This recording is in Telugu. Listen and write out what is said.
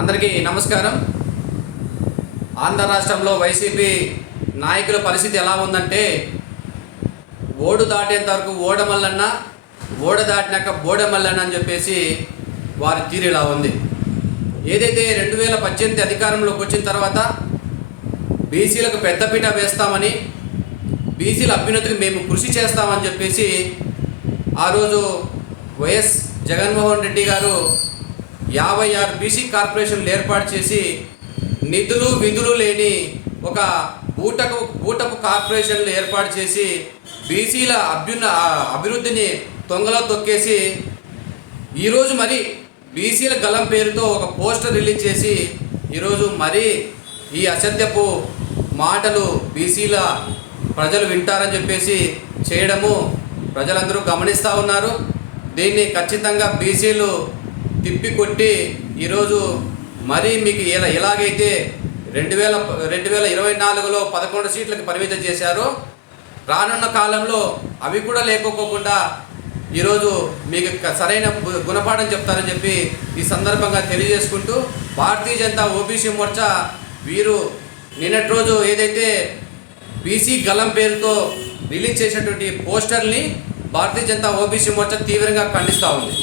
అందరికీ నమస్కారం. ఆంధ్ర రాష్ట్రంలో వైసీపీ నాయకుల పరిస్థితి ఎలా ఉందంటే, ఓడు దాటేంత వరకు ఓడమల్లన్న, ఓడ దాటినాక బోడమల్లన్న అని చెప్పేసి వారి తీరు ఇలా ఉంది. ఏదైతే 2018 అధికారంలోకి వచ్చిన తర్వాత బీసీలకు పెద్దపీట వేస్తామని, బీసీల అభ్యున్నతికి మేము కృషి చేస్తామని చెప్పేసి ఆ రోజు వైఎస్ జగన్మోహన్ రెడ్డి గారు 56 బీసీ కార్పొరేషన్లు ఏర్పాటు చేసి నిధులు విధులు లేని ఒక బూటపు కార్పొరేషన్లు ఏర్పాటు చేసి బీసీల అభివృద్ధిని తొంగలో తొక్కేసి ఈరోజు మరి బీసీల గలం పేరుతో ఒక పోస్టర్ రిలీజ్ చేసి ఈరోజు మరి ఈ అసత్యపు మాటలు బీసీల ప్రజలు వింటారని చెప్పేసి చేయడము ప్రజలందరూ గమనిస్తూ ఉన్నారు. దీన్ని ఖచ్చితంగా బీసీలు తిప్పికొట్టి ఈరోజు మరీ మీకు ఎలాగైతే 2024లో 11 సీట్లకు పరిమితం చేశారో, రానున్న కాలంలో అవి కూడా లేకపోకుండా ఈరోజు మీకు సరైన గుణపాఠం చెప్తారని చెప్పి ఈ సందర్భంగా తెలియజేసుకుంటూ, భారతీయ జనతా ఓబీసీ మోర్చా వీరు నిన్నటి రోజు ఏదైతే బీసీ గలం పేరుతో రిలీజ్ చేసినటువంటి పోస్టర్ని భారతీయ జనతా ఓబీసీ మోర్చా తీవ్రంగా ఖండిస్తూ ఉంది.